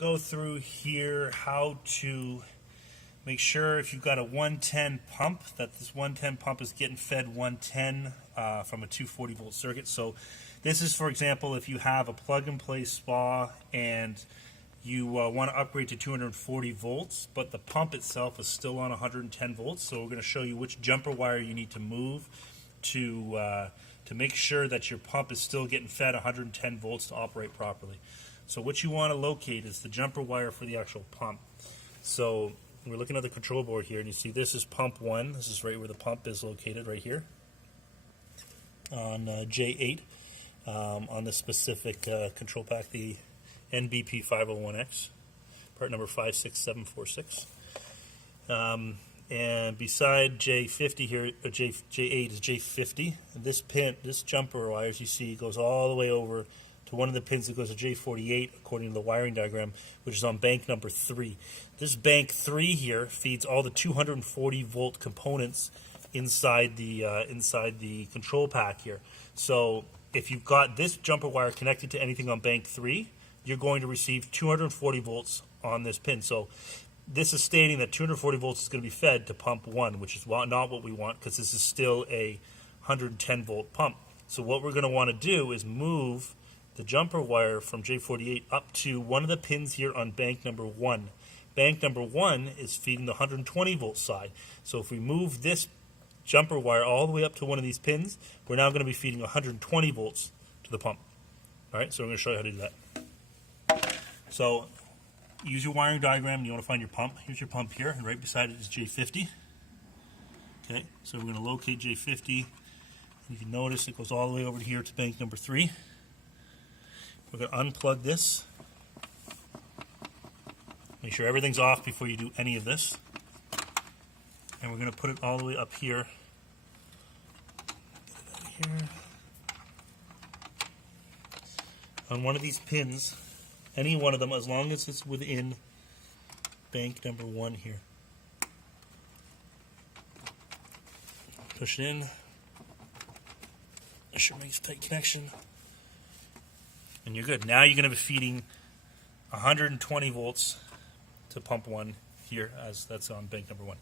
go through here how to make sure if you've got a 110 pump that this 110 pump is getting fed 110 from a 240 volt circuit. So this is, for example, if you have a plug-and-play spa and you want to upgrade to 240 volts, but the pump itself is still on 110 volts. So we're going to show you which jumper wire you need to move to make sure that your pump is still getting fed 110 volts to operate properly. So what you want to locate is the jumper wire for the actual pump. So we're looking at the control board here, and you see this is pump 1. This is right where the pump is located, right here on J8 on this specific control pack, the BP501X, part number 56746. And beside J50 here, J8 is J50. And this pin, this jumper wire, as you see, goes all the way over to one of the pins that goes to J48 according to the wiring diagram, which is on bank number 3. This bank 3 here feeds all the 240 volt components inside the control pack here. So if you've got this jumper wire connected to anything on bank 3, you're going to receive 240 volts on this pin. So this is stating that 240 volts is going to be fed to pump 1, which is not what we want because this is still a 110 volt pump. So what we're going to want to do is move the jumper wire from J48 up to one of the pins here on bank number 1. Bank number 1 is feeding the 120 volt side. So if we move this jumper wire all the way up to one of these pins, we're now going to be feeding 120 volts to the pump. All right, so we're going to show you how to do that. So use your wiring diagram and you want to find your pump. Here's your pump here, and right beside it is J50. Okay, so we're going to locate J50. You can notice it goes all the way over here to bank number 3. We're going to unplug this. Make sure everything's off before you do any of this. And we're going to put it all the way up here. Get it out of here. On one of these pins, any one of them, as long as it's within bank number 1 here. Push it in. Make sure it makes a tight connection. And you're good. Now you're going to be feeding 120 volts to pump 1 here, as that's on bank number 1.